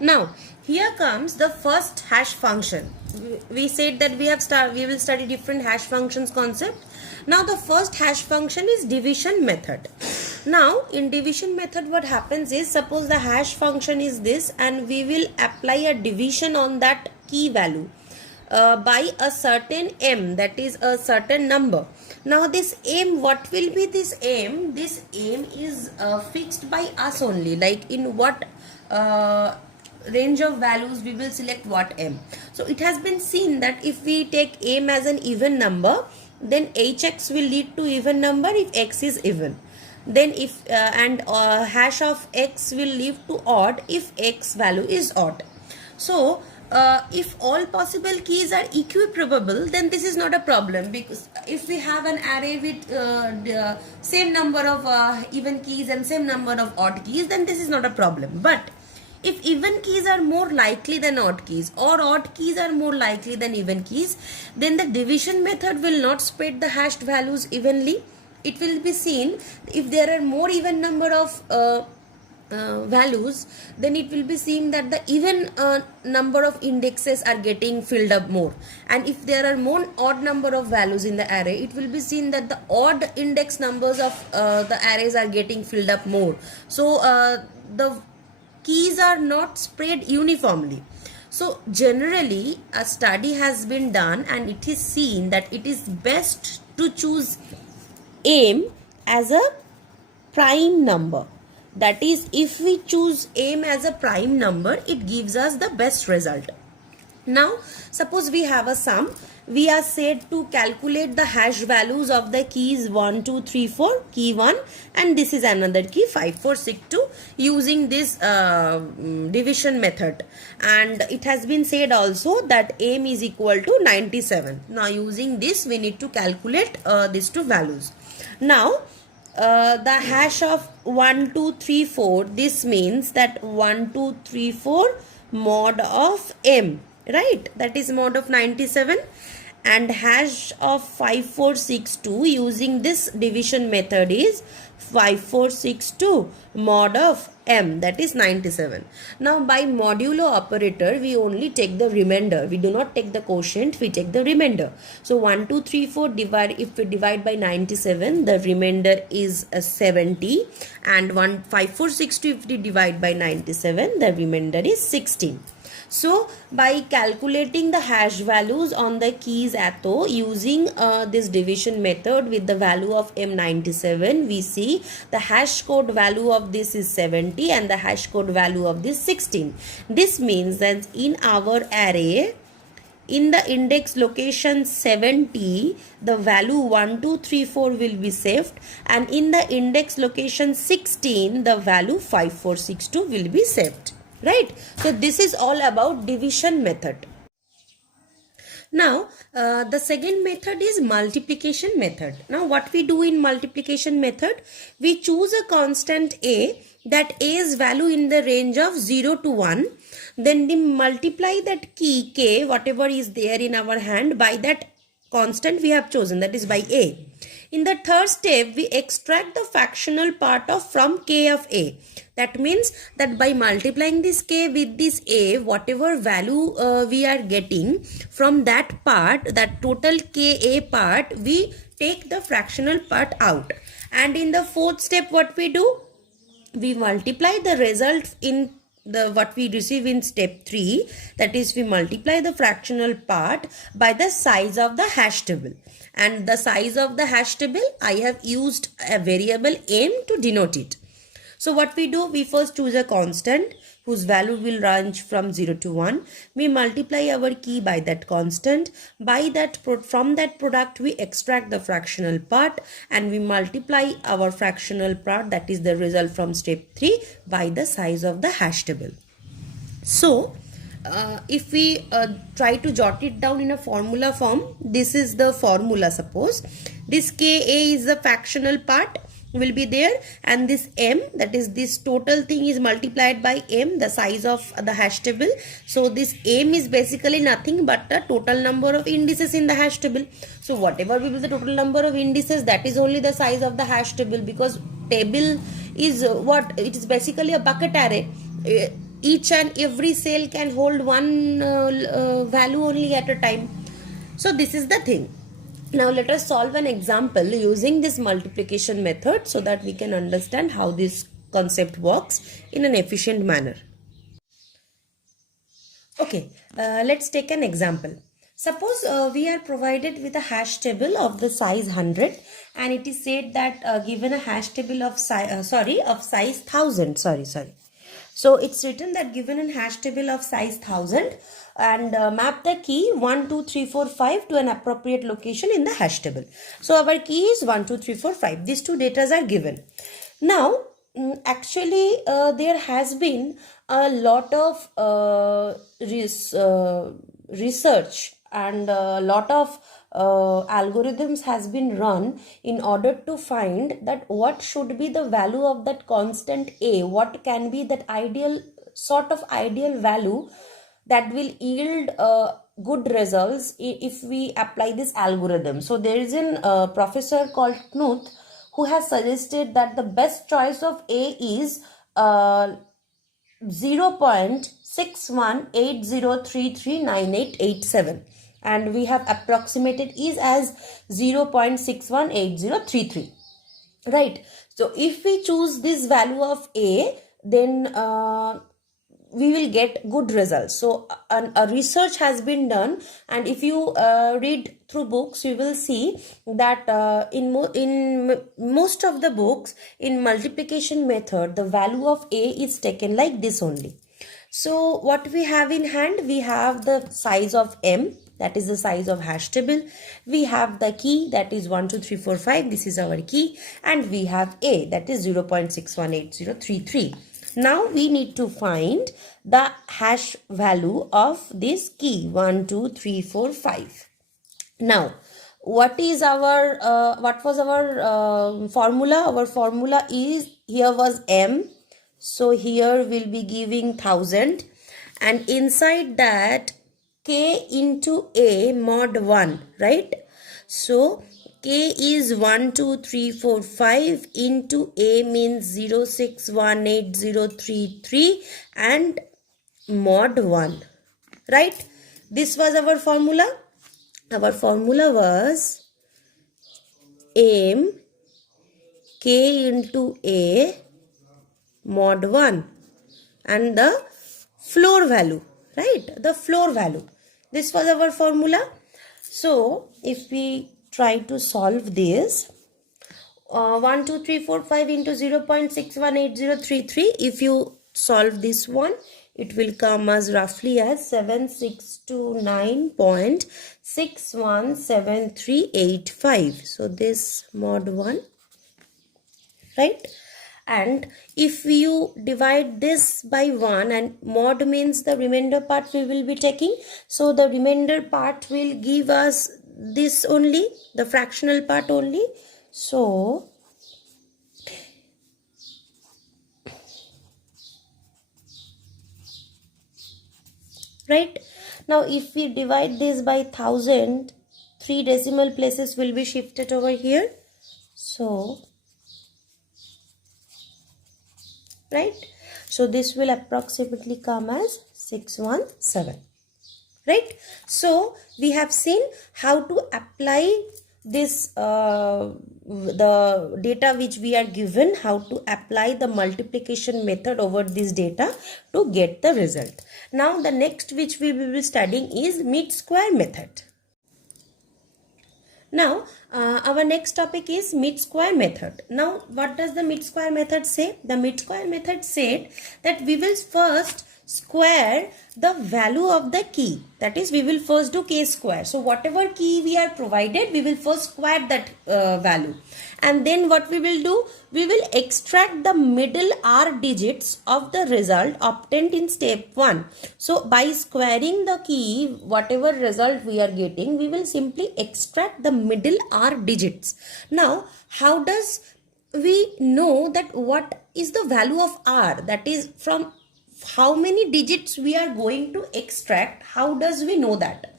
Now, here comes the first hash function. We said that we will study different hash functions concept. Now, the first hash function is division method. Now, in division method, what happens is, suppose the hash function is this, and we will apply a division on that key value by a certain m, that is a certain number. Now this m, what will be this m? This m is fixed by us only, like in what range of values we will select what m. So it has been seen that if we take m as an even number, then hx will lead to even number if x is even. Then if hash of x will lead to odd if x value is odd. So if all possible keys are equiprobable, then this is not a problem, because if we have an array with the same number of even keys and same number of odd keys, then this is not a problem. But if even keys are more likely than odd keys, or odd keys are more likely than even keys, then the division method will not spread the hashed values evenly. It will be seen if there are more even number of values, then it will be seen that the even number of indexes are getting filled up more, and if there are more odd number of values in the array, it will be seen that the odd index numbers of the arrays are getting filled up more. So the keys are not spread uniformly. So generally a study has been done, and it is seen that it is best to choose m as a prime number. That is, if we choose m as a prime number, it gives us the best result. Now, suppose we have a sum. We are said to calculate the hash values of the keys 1, 2, 3, 4, key 1, and this is another key 5, 4, 6, 2, using this division method. And it has been said also that m is equal to 97. Now, using this, we need to calculate these two values. Now, the hash of 1, 2, 3, 4, this means that 1, 2, 3, 4 mod of m, right? That is mod of 97. And hash of 5, 4, 6, 2 using this division method is 5, 4, 6, 2 mod of m, that is 97. Now by modulo operator, we only take the remainder. We do not take the quotient, we take the remainder. So 1, 2, 3, 4 if we divide by 97, the remainder is 70, and 5, 4, 6, 2 if we divide by 97, the remainder is 16. So by calculating the hash values on the keys atho using this division method with the value of m97, we see the hash code value of this is 70 and the hash code value of this 16. This means that in our array, in the index location 70, the value 1, 2, 3, 4 will be saved, and in the index location 16, the value 5, 4, 6, 2 will be saved. Right? So this is all about division method. Now the second method is multiplication method. Now what we do in multiplication method, we choose a constant a, that a's value in the range of 0 to 1. Then we multiply that key k, whatever is there in our hand, by that constant we have chosen, that is by a. In the third step, we extract the fractional part of from k of a. That means that by multiplying this k with this a, whatever value we are getting from that part, that total ka part, we take the fractional part out. And in the fourth step, what we do? We multiply the result in what we receive in step 3, that is, we multiply the fractional part by the size of the hash table. And the size of the hash table, I have used a variable m to denote it. So what we do, we first choose a constant whose value will range from 0 to 1. We multiply our key by that constant. By that, from that product, we extract the fractional part and we multiply our fractional part, that is the result from step 3, by the size of the hash table. So if we try to jot it down in a formula form, this is the formula. Suppose this ka is the fractional part will be there, and this m, that is this total thing, is multiplied by m, the size of the hash table. So this m is basically nothing but the total number of indices in the hash table. So whatever will be the total number of indices, that is only the size of the hash table, because table is what it is, basically a bucket array. each and every cell can hold one value only at a time. So this is the thing. Now let us solve an example using this multiplication method so that we can understand how this concept works in an efficient manner. Okay, let's take an example. Suppose we are provided with a hash table of the size 100, and it is said that given a hash table of size 1000. So it's written that given a hash table of size 1000 and map the key 1 2 3 4 5 to an appropriate location in the hash table. So our key is 1 2 3 4 5. These two datas are given. Now actually there has been a lot of research and a lot of algorithms has been run in order to find that what should be the value of that constant a, what can be that ideal value that will yield good results if we apply this algorithm. So there is a professor called Knuth who has suggested that the best choice of a is 0.6180339887, and we have approximated is as 0.618033, right? So if we choose this value of a, then we will get good results. So a research has been done, and if you read through books, you will see that in most of the books, in multiplication method, the value of a is taken like this only. So what we have in hand, we have the size of m, that is the size of hash table. We have the key, that is 1 2 3 4 5, this is our key, and we have a, that is 0.618033. Now we need to find the hash value of this key 1 2 3 4 5. Now what was our formula? Our formula is, here was m, so here we'll be giving 1000, and inside that k into a mod 1, right? So k is 1 2 3 4 5 into a means 0618033 and mod 1, right? This was our formula. Our formula was m k into a mod 1 and the floor value, right? The floor value. This was our formula. So if we try to solve this, 1 2 3 4 5 into 0.618033, if you solve this one, it will come as roughly as 7629.617385. So this mod 1, right? And if you divide this by 1, and mod means the remainder part we will be taking, so the remainder part will give us this only, the fractional part only. So right, now if we divide this by 1000, 3 decimal places will be shifted over here. So right, so this will approximately come as 617, right? So we have seen how to apply this the data which we are given, how to apply the multiplication method over this data to get the result. Now the next which we will be studying is mid-square method. Now our next topic is mid-square method. Now what does the mid-square method say? The mid-square method said that we will first square the value of the key, that is we will first do k square. So whatever key we are provided, we will first square that value, and then what we will do, we will extract the middle r digits of the result obtained in step 1. So by squaring the key, whatever result we are getting, we will simply extract the middle r digits. Now how does we know that what is the value of r, that is from how many digits we are going to extract? How does we know that?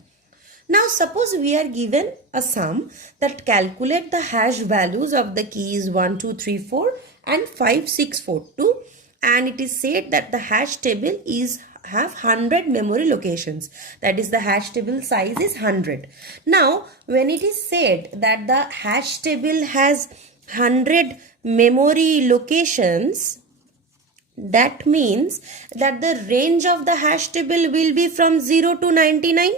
Now suppose we are given a sum that calculate the hash values of the keys 1 2 3 4 and 5 6 4 2, and it is said that the hash table is have 100 memory locations. That is, the hash table size is 100. Now when it is said that the hash table has 100 memory locations, that means that the range of the hash table will be from 0 to 99,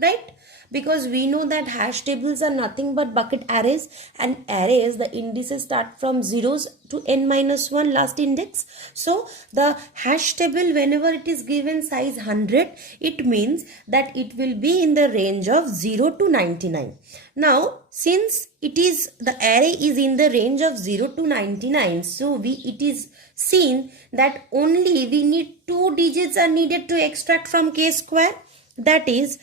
right? Because we know that hash tables are nothing but bucket arrays, and arrays, the indices start from zeros to n minus 1 last index. So the hash table, whenever it is given size 100, it means that it will be in the range of 0 to 99. Now since it is, the array is in the range of 0 to 99, so it is seen that only we need 2 digits are needed to extract from k square. That is,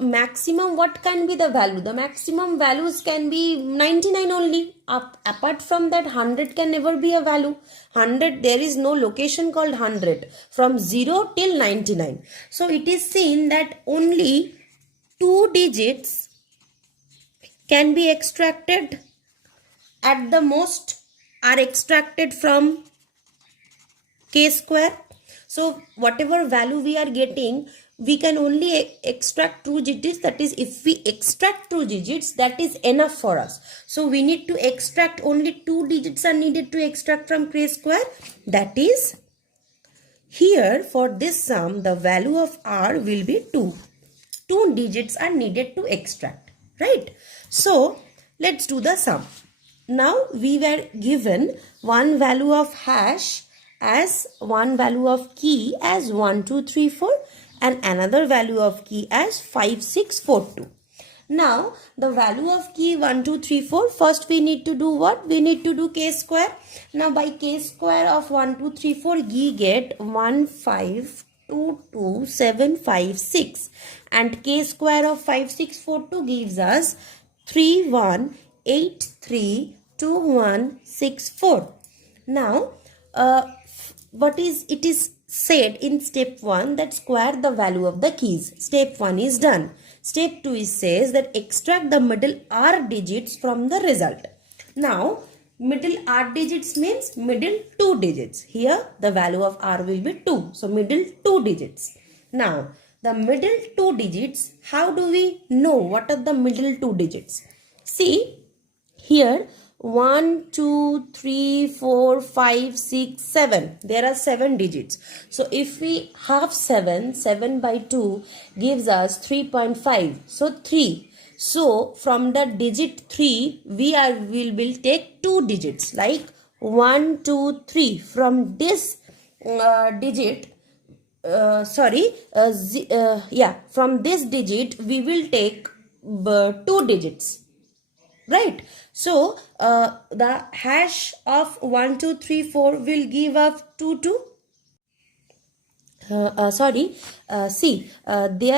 maximum, what can be the value? The maximum values can be 99 only. Apart from that, 100 can never be a value. 100, there is no location called 100 from 0 till 99. So it is seen that only 2 digits can be extracted, at the most are extracted from k square. So whatever value we are getting, we can only extract 2 digits. That is, if we extract 2 digits, that is enough for us. So we need to extract, only 2 digits are needed to extract from k square. That is, here for this sum, the value of r will be 2. 2 digits are needed to extract, right? So let's do the sum. Now we were given one value of hash as one value of key as 1, 2, 3, 4, and another value of key as 5, 6, 4, 2. Now the value of key 1, 2, 3, 4, first we need to do what? We need to do k square. Now by k square of 1, 2, 3, 4, we get 1, 5, 2, 2, 7, 5, 6, and k square of 5, 6, 4, 2 gives us 3, 1, 8, 3, 2, 1, 6, 4. Now it is said in step 1 that square the value of the keys. Step 1 is done. Step 2 is says that extract the middle r digits from the result. Now middle r digits means middle 2 digits. Here the value of r will be 2. So middle 2 digits. Now the middle 2 digits, how do we know what are the middle 2 digits? See here, 1, 2, 3, 4, 5, 6, 7. There are 7 digits. So if we half 7, 7 by 2 gives us 3.5. So 3. So from the digit 3, we will take 2 digits like 1, 2, 3. From this digit, from this digit we will take 2 digits. Right. So the hash of 1, 2, 3, 4 will give us 2, 2. There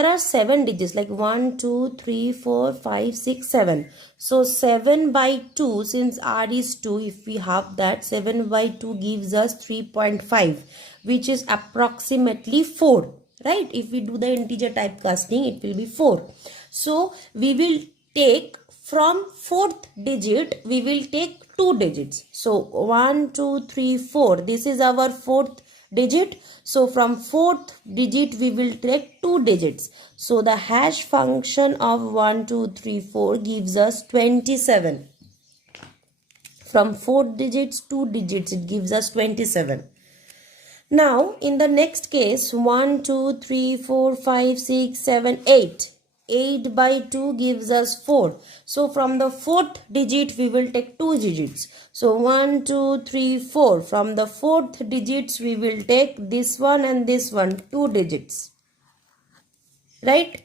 are 7 digits like 1, 2, 3, 4, 5, 6, 7. So 7 by 2, since r is 2, if we have that, 7 by 2 gives us 3.5, which is approximately 4. Right. If we do the integer typecasting, it will be 4. So we will take, from 4th digit, we will take 2 digits. So 1, 2, 3, 4. This is our 4th digit. So from 4th digit, we will take 2 digits. So the hash function of 1, 2, 3, 4 gives us 27. From 4th digits, 2 digits, it gives us 27. Now in the next case, 1, 2, 3, 4, 5, 6, 7, 8. 8 by 2 gives us 4. So from the 4th digit, we will take 2 digits. So 1, 2, 3, 4. From the 4th digits, we will take this one and this one, 2 digits. Right?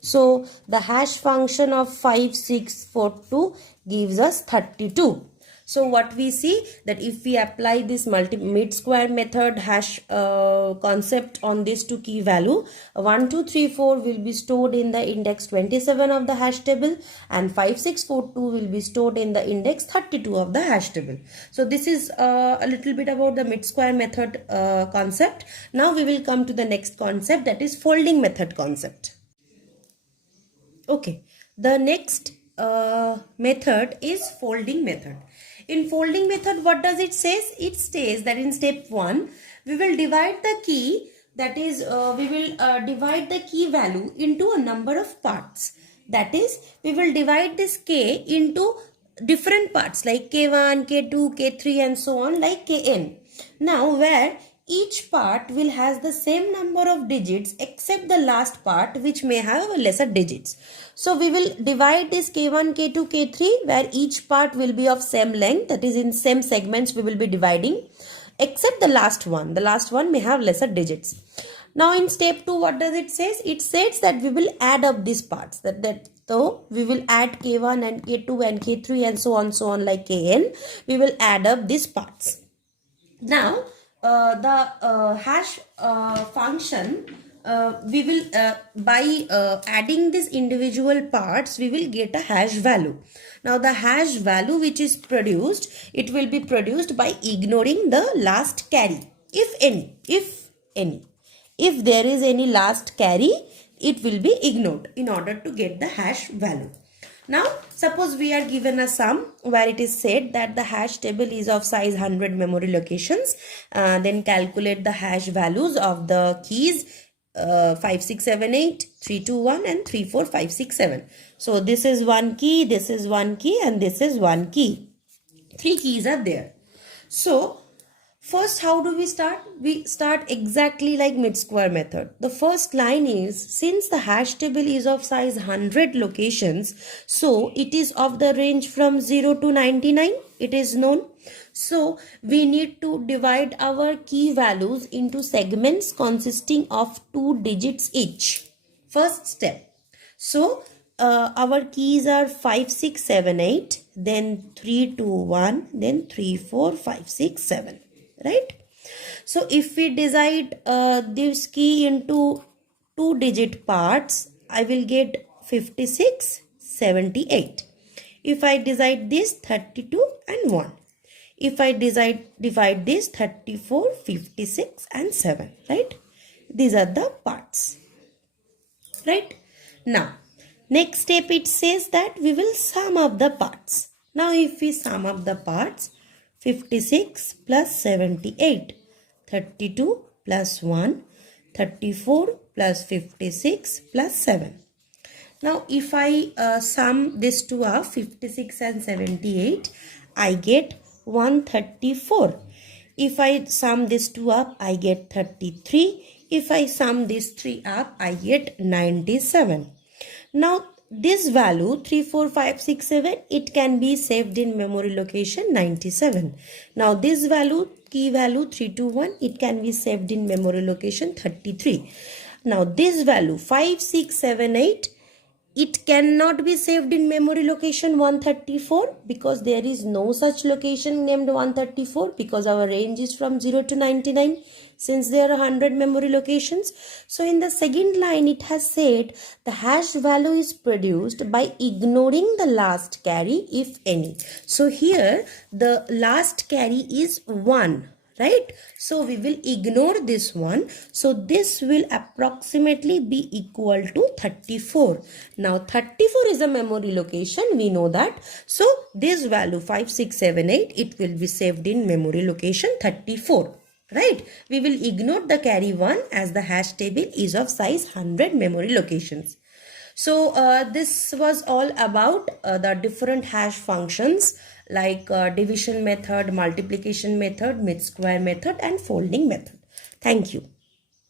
So the hash function of 5642 gives us 32. So what we see, that if we apply this mid-square method hash concept on this to key value, 1, 2, 3, 4 will be stored in the index 27 of the hash table, and 5, 6, 4, 2 will be stored in the index 32 of the hash table. So this is a little bit about the mid-square method concept. Now we will come to the next concept, that is folding method concept. Okay, the next method is folding method. In folding method, what does it says? It says that in step 1, we will divide the key, that is, we will divide the key value into a number of parts. That is, we will divide this k into different parts like k1, k2, k3 and so on, like kn. Now, where each part will has the same number of digits except the last part, which may have lesser digits. So we will divide this k1, k2, k3 where each part will be of same length, that is in same segments we will be dividing, except the last one. The last one may have lesser digits. Now in step 2, what does it says? It says that we will add up these parts. So we will add k1 and k2 and k3 and so on like kn. We will add up these parts. Now the hash function, we will by adding these individual parts, we will get a hash value. Now the hash value which is produced, it will be produced by ignoring the last carry, if any. If there is any last carry, it will be ignored in order to get the hash value. Now suppose we are given a sum where it is said that the hash table is of size 100 memory locations. Then calculate the hash values of the keys 5678, 321 and 34567. So this is one key, this is one key and this is one key. 3 keys are there. So first, how do we start? We start exactly like Midsquare method. The first line is, since the hash table is of size 100 locations, so it is of the range from 0 to 99. It is known. So we need to divide our key values into segments consisting of 2 digits each. First step. So our keys are 5678, then 321, then 34567. Right? So if we divide this key into 2 digit parts, I will get 56, 78. If I divide this, 32 and 1. If I divide this, 34, 56 and 7. Right? These are the parts. Right? Now, next step it says that we will sum up the parts. Now if we sum up the parts, 56 plus 78, 32 plus 1, 34 plus 56 plus 7. Now if I sum this two up, 56 and 78, I get 134. If I sum this two up, I get 33. If I sum these 3 up, I get 97. Now this value 34567, it can be saved in memory location 97. Now this value, key value 321, it can be saved in memory location 33. Now this value 5678, it cannot be saved in memory location 134 because there is no such location named 134 because our range is from 0 to 99 since there are 100 memory locations. So in the second line it has said the hash value is produced by ignoring the last carry if any. So here the last carry is 1. Right? So we will ignore this one. So this will approximately be equal to 34. Now 34 is a memory location. We know that. So this value 5678, it will be saved in memory location 34. Right? We will ignore the carry 1 as the hash table is of size 100 memory locations. So this was all about the different hash functions like division method, multiplication method, Midsquare method and folding method. Thank you.